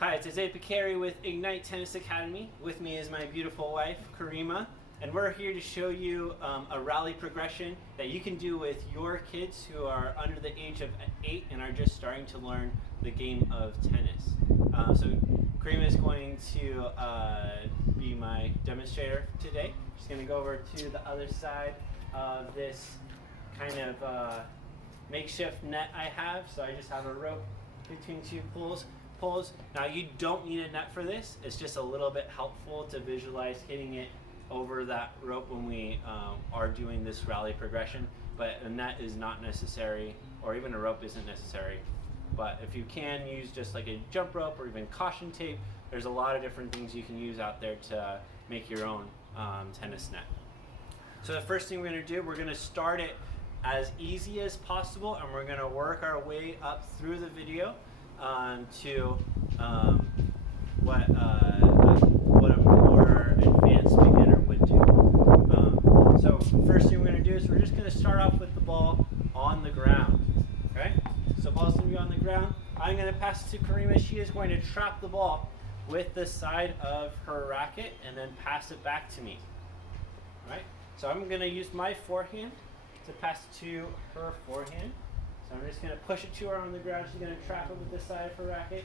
Hi, it's Pekary with Ignite Tennis Academy. With me is my beautiful wife, Karima, and we're here to show you a rally progression that you can do with your kids who are under the age of 8 and are just starting to learn the game of tennis. So Karima is going to be my demonstrator today. She's going to go over to the other side of this kind of makeshift net I have. So I just have a rope between two poles. Now you don't need a net for this. It's just a little bit helpful to visualize hitting it over that rope when we are doing this rally progression. But a net is not necessary, or even a rope isn't necessary. But if you can use just like a jump rope or even caution tape, there's a lot of different things you can use out there to make your own tennis net. So the first thing we're going to do, we're going to start it as easy as possible, and we're going to work our way up through the video to what a more advanced beginner would do. So first thing we're going to do is we're just going to start off with the ball on the ground. Okay? So ball's going to be on the ground. I'm going to pass it to Karima. She is going to trap the ball with the side of her racket and then pass it back to me. All right? So I'm going to use my forehand to pass it to her forehand. So I'm just going to push it to her on the ground. She's going to trap it with the side of her racket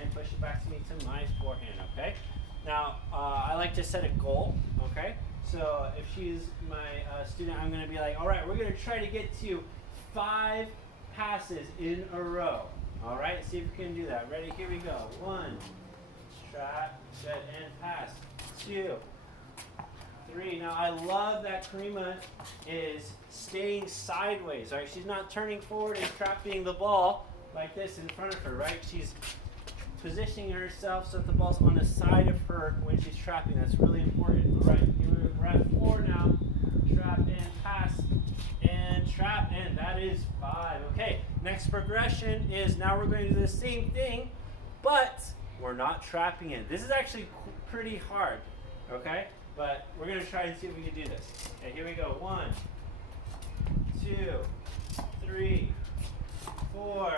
and push it back to me to my forehand, okay? Now, I like to set a goal, okay? So if she's my student, I'm going to be like, all right, we're going to try to get to 5 passes in a row. All right, see if we can do that. Ready? Here we go. 1, trap, set, and pass. 2, 3. Now I love that Karima is staying sideways, right? She's not turning forward and trapping the ball like this in front of her, right? She's positioning herself so that the ball's on the side of her when she's trapping. That's really important. All right, here we're at 4 now. Trap and pass and trap, and that is 5. Okay, next progression is now we're going to do the same thing, but we're not trapping it. This is actually pretty hard, okay? But we're going to try and see if we can do this. Okay, here we go. 1, 2, 3, 4,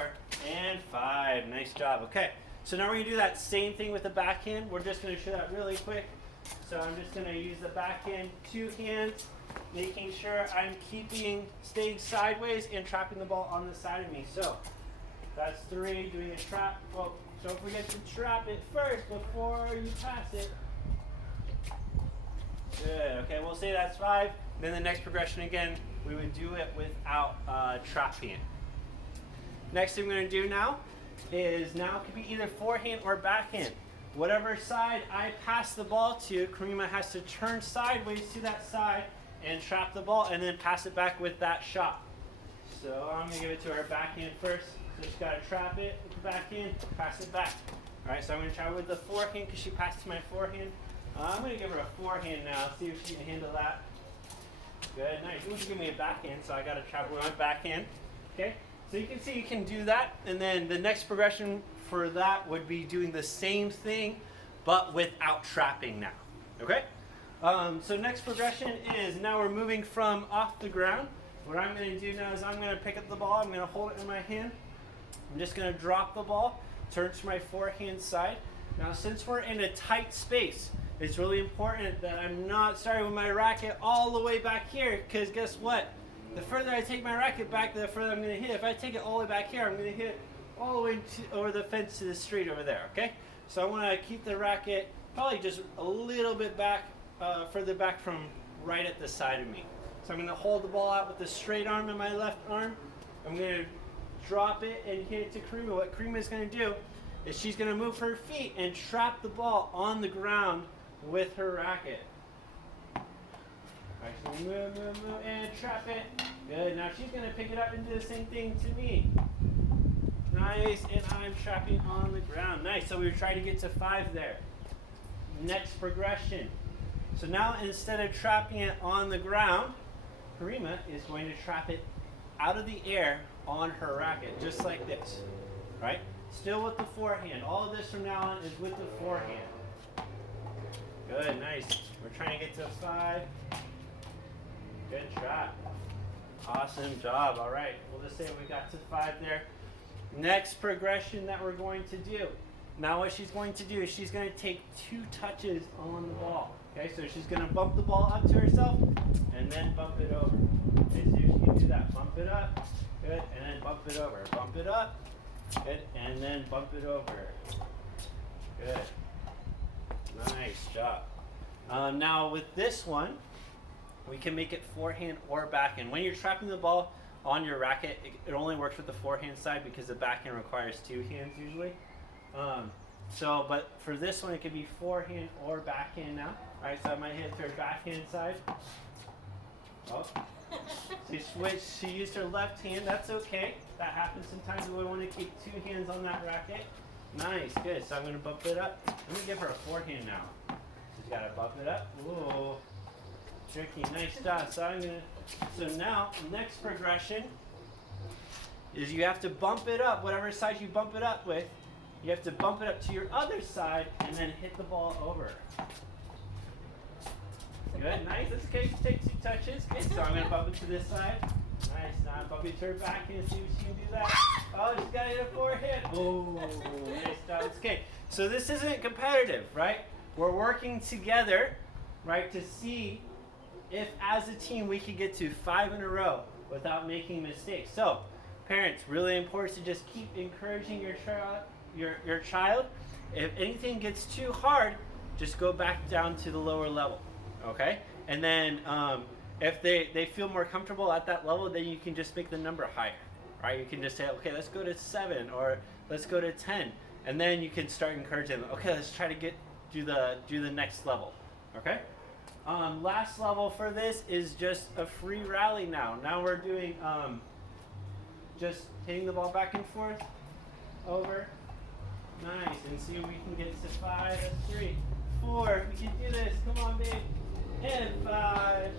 and 5. Nice job. Okay, so now we're going to do that same thing with the backhand. We're just going to show that really quick. So I'm just going to use the backhand, 2 hands, making sure I'm staying sideways and trapping the ball on the side of me. So that's 3, doing a trap. Well, don't forget to trap it first before you pass it. Good. Okay, we'll say that's 5. Then the next progression again, we would do it without trapping it. Next thing we're going to do now is it could be either forehand or backhand. Whatever side I pass the ball to, Karima has to turn sideways to that side and trap the ball and then pass it back with that shot. So I'm going to give it to her backhand first. So she's got to trap it with the backhand, pass it back. All right, so I'm going to try with the forehand because she passed to my forehand. I'm going to give her a forehand now, see if she can handle that. Good, nice. You want to give me a backhand, so I got to trap with my backhand. Okay, so you can see you can do that. And then the next progression for that would be doing the same thing, but without trapping now. Okay? So next progression is now we're moving from off the ground. What I'm going to do now is I'm going to pick up the ball. I'm going to hold it in my hand. I'm just going to drop the ball, turn to my forehand side. Now, since we're in a tight space, it's really important that I'm not starting with my racket all the way back here, because guess what? The further I take my racket back, the further I'm going to hit. If I take it all the way back here, I'm going to hit it all the way over the fence to the street over there, okay? So I want to keep the racket probably just a little bit back, further back from right at the side of me. So I'm going to hold the ball out with the straight arm in my left arm. I'm going to drop it and hit it to Karima. What Karima is going to do is she's going to move her feet and trap the ball on the ground with her racket. Alright, so move, and trap it. Good, now she's going to pick it up and do the same thing to me. Nice, and I'm trapping on the ground. Nice, so we were trying to get to 5 there. Next progression. So now instead of trapping it on the ground, Karima is going to trap it out of the air on her racket, just like this. Right? Still with the forehand. All of this from now on is with the forehand. Good, nice. We're trying to get to 5. Good shot. Awesome job. All right, we'll just say we got to 5 there. Next progression that we're going to do Now what she's going to do is she's going to take 2 touches on the ball. Okay, so she's going to bump the ball up to herself and then bump it over. Okay, see if she can do that. Bump it up. Good. And then bump it over. Bump it up. Good. And then bump it over. Good. Nice job. Now with this one, we can make it forehand or backhand. When you're trapping the ball on your racket, it only works with the forehand side because the backhand requires 2 hands usually. But for this one, it could be forehand or backhand now. All right, so I might hit her backhand side. Oh, she used her left hand. That's okay. That happens sometimes. We want to keep 2 hands on that racket. Nice, good. So I'm going to bump it up. Let me give her a forehand now. She's got to bump it up. Ooh, tricky. Nice job. So now, next progression is you have to bump it up. Whatever side you bump it up with, you have to bump it up to your other side and then hit the ball over. Good, nice. That's okay. Just take 2 touches. Good. So I'm going to bump it to this side. Nice. Now bump it to her backhand. See if she can do that. Oh, she's got to hit a forehand. Oh, nice job. It's okay. So this isn't competitive, right? We're working together, right, to see if as a team we can get to 5 in a row without making mistakes. So, parents, really important to just keep encouraging your child. If anything gets too hard, just go back down to the lower level. Okay, and then if they feel more comfortable at that level, then you can just make the number higher, right? You can just say, okay, let's go to 7 or let's go to 10, and then you can start encouraging them. Okay, let's try to do the next level. Okay, last level for this is just a free rally now. Now we're doing just hitting the ball back and forth, over, nice, and see if we can get to 5. That's 3, 4. We can do this. Come on, babe. And 5,